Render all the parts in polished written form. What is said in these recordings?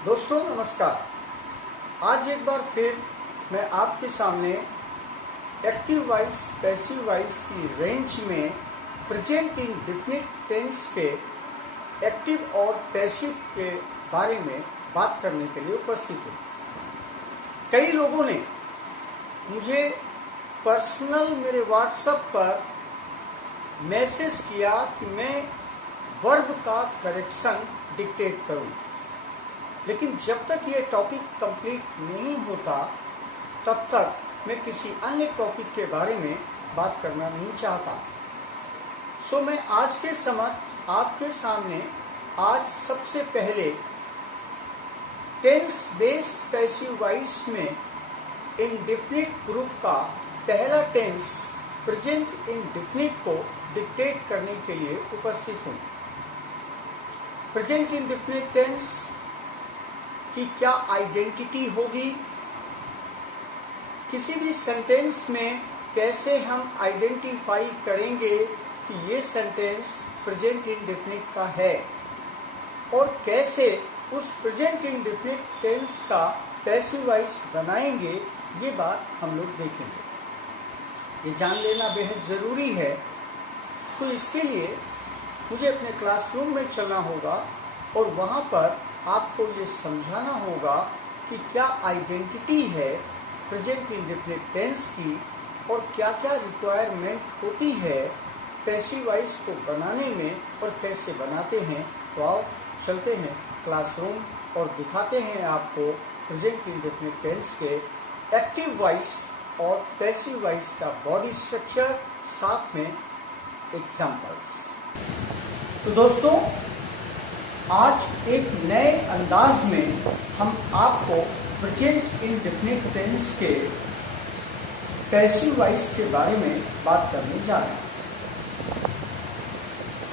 दोस्तों नमस्कार। आज एक बार फिर मैं आपके सामने एक्टिव वॉइस पैसिव वॉइस की रेंज में प्रेजेंट इंडेफिनिट टेंस के एक्टिव और पैसिव के बारे में बात करने के लिए उपस्थित हूँ। कई लोगों ने मुझे पर्सनल मेरे व्हाट्सएप पर मैसेज किया कि मैं वर्ब का करेक्शन डिक्टेट करूं, लेकिन जब तक ये टॉपिक कंप्लीट नहीं होता तब तक मैं किसी अन्य टॉपिक के बारे में बात करना नहीं चाहता। सो मैं आज के समय आपके सामने आज सबसे पहले टेंस बेस पैसिव वॉइस में इंडेफिनिट ग्रुप का पहला टेंस प्रेजेंट इंडेफिनिट को डिक्टेट करने के लिए उपस्थित हूँ। प्रेजेंट इंडेफिनिट टेंस की क्या आइडेंटिटी होगी, किसी भी सेंटेंस में कैसे हम आइडेंटिफाई करेंगे कि ये सेंटेंस प्रेजेंट इंडेफिनिट का है, और कैसे उस प्रेजेंट इंडेफिनिट टेंस का पैसिव वॉइस बनाएंगे, ये बात हम लोग देखेंगे। ये जान लेना बेहद ज़रूरी है। तो इसके लिए मुझे अपने क्लासरूम में चलना होगा और वहाँ पर आपको ये समझाना होगा कि क्या आइडेंटिटी है प्रेजेंट इंडेफिनिट टेंस की और क्या क्या रिक्वायरमेंट होती है पैसिव वॉइस को बनाने में और कैसे बनाते हैं। तो आओ चलते हैं क्लासरूम और दिखाते हैं आपको प्रेजेंट इंडेफिनिट टेंस के एक्टिव वॉइस और पैसिव वॉइस का बॉडी स्ट्रक्चर, साथ में एग्जाम्पल्स। तो दोस्तों आज एक नए अंदाज में हम आपको प्रेजेंट इंडेफिनिट टेंस के पैसिव वॉइस के बारे में बात करने जा रहे हैं।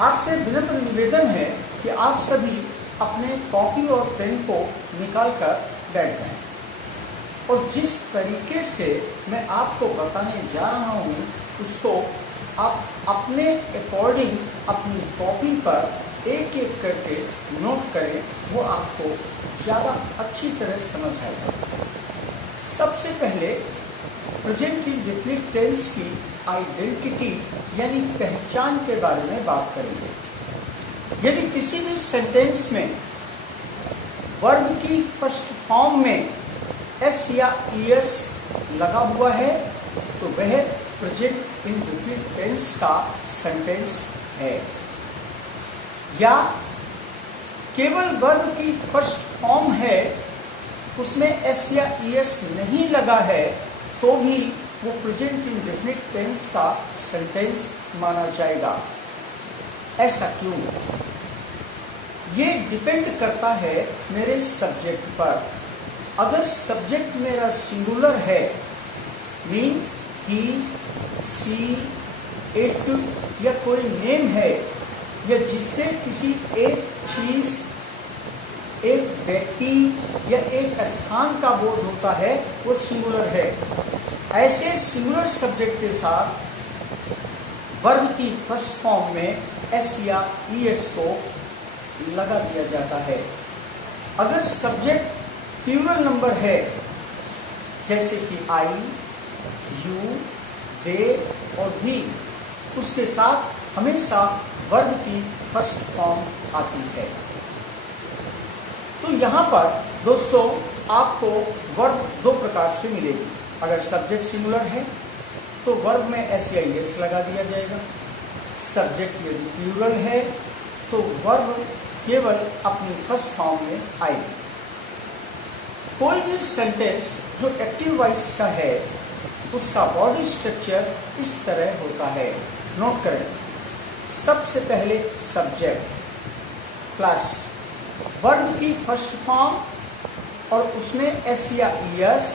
आपसे विनम्र निवेदन है कि आप सभी अपने कॉपी और पेन को निकाल कर बैठ जाएं और जिस तरीके से मैं आपको बताने जा रहा हूँ उसको आप अपने अकॉर्डिंग अपनी कॉपी पर एक एक करके नोट करें, वो आपको ज़्यादा अच्छी तरह समझ आएगा। सबसे पहले प्रेजेंट इंडेफिनिट टेंस की आइडेंटिटी यानी पहचान के बारे में बात करेंगे। यदि किसी भी सेंटेंस में वर्ब की फर्स्ट फॉर्म में एस या ईएस लगा हुआ है तो वह प्रेजेंट इंडेफिनिट टेंस का सेंटेंस है, या केवल वर्ब की फर्स्ट फॉर्म है उसमें एस या ईएस नहीं लगा है तो भी वो प्रेजेंट इंडेफिनिट टेंस का सेंटेंस माना जाएगा। ऐसा क्यों? ये डिपेंड करता है मेरे सब्जेक्ट पर। अगर सब्जेक्ट मेरा सिंगुलर है, मीन ही, सी, इट या कोई नेम है, या जिससे किसी एक चीज, एक व्यक्ति या एक स्थान का बोध होता है, वो सिंगुलर है। ऐसे सिंगुलर सब्जेक्ट के साथ वर्ब की फर्स्ट फॉर्म में एस या ईएस को लगा दिया जाता है। अगर सब्जेक्ट प्लूरल नंबर है, जैसे कि आई, यू, दे और भी, उसके साथ हमेशा वर्ब की फर्स्ट फॉर्म आती है। तो यहाँ पर दोस्तों आपको वर्ब दो प्रकार से मिलेगी। अगर सब्जेक्ट सिंगुलर है तो वर्ब में एस या ईएस लगा दिया जाएगा। सब्जेक्ट यदि प्लूरल है तो वर्ब केवल अपनी फर्स्ट फॉर्म में आएगी। कोई भी सेंटेंस जो एक्टिव वॉइस का है उसका बॉडी स्ट्रक्चर इस तरह होता है। नोट करें, सबसे पहले सब्जेक्ट प्लस वर्ब की फर्स्ट फॉर्म और उसमें एस या ईएस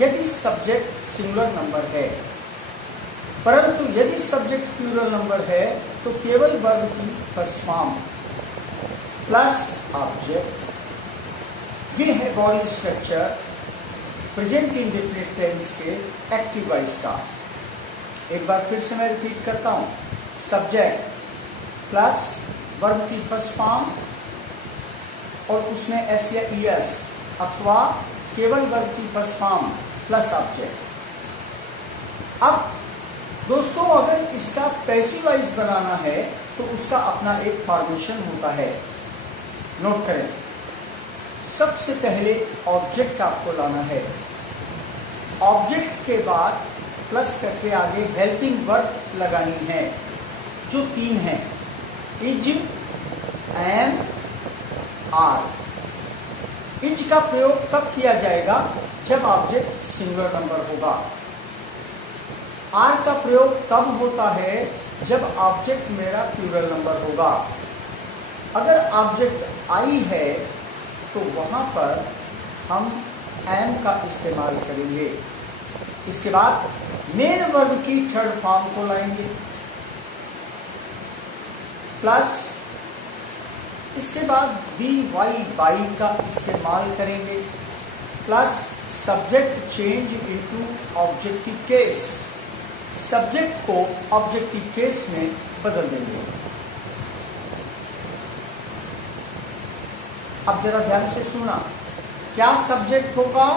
यदि सब्जेक्ट सिंगुलर नंबर है, परंतु यदि सब्जेक्ट प्लूरल नंबर है तो केवल वर्ब की फर्स्ट फॉर्म प्लस ऑब्जेक्ट। ये है body structure present indefinite tense के एक्टिव वॉइस का। एक बार फिर से मैं रिपीट करता हूं, सब्जेक्ट प्लस वर्ब की फर्स्ट फॉर्म और उसमें एस या ईएस अथवा केवल वर्ब की फर्स्ट फॉर्म प्लस ऑब्जेक्ट। अब दोस्तों अगर इसका पैसिवाइज बनाना है तो उसका अपना एक फॉर्मेशन होता है, नोट करें। सबसे पहले ऑब्जेक्ट आपको लाना है, ऑब्जेक्ट के बाद प्लस करके आगे हेल्पिंग वर्ब लगानी है, जो 3 हैं, इज, एम, आर। इज का प्रयोग तब किया जाएगा जब ऑब्जेक्ट सिंगुलर नंबर होगा। आर का प्रयोग तब होता है जब ऑब्जेक्ट मेरा प्लूरल नंबर होगा। अगर ऑब्जेक्ट आई है तो वहां पर हम एम का इस्तेमाल करेंगे। इसके बाद मेन वर्ब की थर्ड फॉर्म को लाएंगे, प्लस इसके बाद बी वाई बाई का इस्तेमाल करेंगे, plus subject change into objective case, subject को ऑब्जेक्टिव केस में बदल देंगे। अब जरा ध्यान से सुना, क्या सब्जेक्ट होगा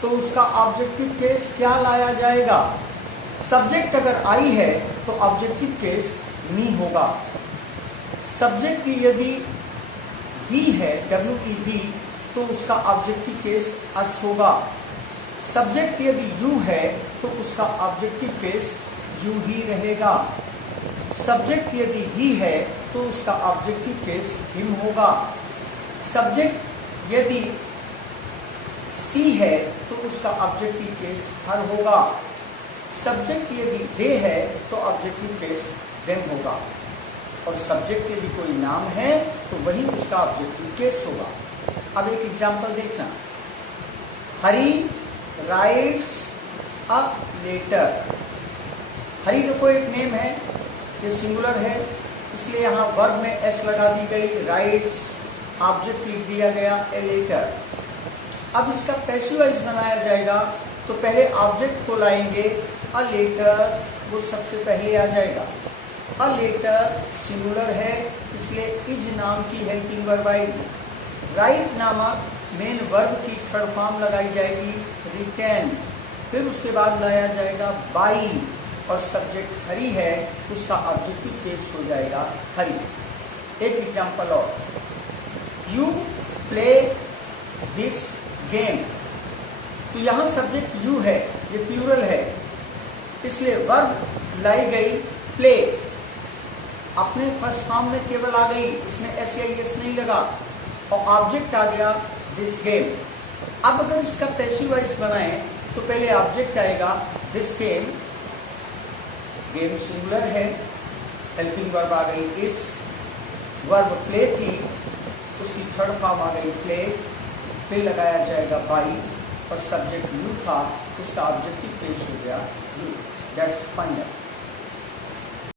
तो उसका ऑब्जेक्टिव केस क्या लाया जाएगा। सब्जेक्ट अगर आई है तो ऑब्जेक्टिव केस मी होगा। सब्जेक्ट यदि वी है, WEV, तो उसका ऑब्जेक्टिव केस अस होगा। सब्जेक्ट यदि यू है तो उसका ऑब्जेक्टिव केस यू ही रहेगा। सब्जेक्ट यदि ही है तो उसका ऑब्जेक्टिव केस हिम होगा। सब्जेक्ट यदि सी है तो उसका ऑब्जेक्टिव केस हर होगा। सब्जेक्ट यदि दे है तो ऑब्जेक्टिव केस देम होगा। और सब्जेक्ट यदि कोई नाम है तो वही उसका ऑब्जेक्टिव केस होगा। अब एक एग्जांपल देखना, हरी राइट्स अ लेटर। हरी का कोई एक नेम है, ये सिंगुलर है, इसलिए यहां वर्ब में एस लगा दी गई, राइट्स ऑब्जेक्ट लिख दिया गया ए लेटर। अब इसका पैसिवाइज बनाया जाएगा तो पहले ऑब्जेक्ट को लाएंगे, अ लेटर वो सबसे पहले आ जाएगा। अ लेटर सिंगुलर है इसलिए इज नाम की हेल्पिंग वर्ब आएगी। राइट नामक मेन वर्ब की थर्ड फॉर्म लगाई जाएगी, रिटर्न। फिर उसके बाद लाया जाएगा बाई, और सब्जेक्ट हरी है उसका ऑब्जेक्टिव केस हो जाएगा हरी। एक एग्जांपल और, यू प्ले दिस गेम। तो यहां सब्जेक्ट यू है, ये प्लूरल है, इसलिए वर्ब लाई गई प्ले, अपने फर्स्ट फॉर्म में केवल आ गई, इसमें एस या एस नहीं लगा, और ऑब्जेक्ट आ गया दिस गेम। अब अगर इसका पैसिवाइज बनाएं तो पहले ऑब्जेक्ट आएगा दिस गेम, गेम सिंगुलर है, हेल्पिंग वर्ब आ गई इस, वर्ब प्ले थी उसकी थर्ड फॉर्म आ गई प्ले, फिर लगाया जाएगा बाई, और सब्जेक्ट यू था उसका ऑब्जेक्टिव केस हो गया यू। That's final.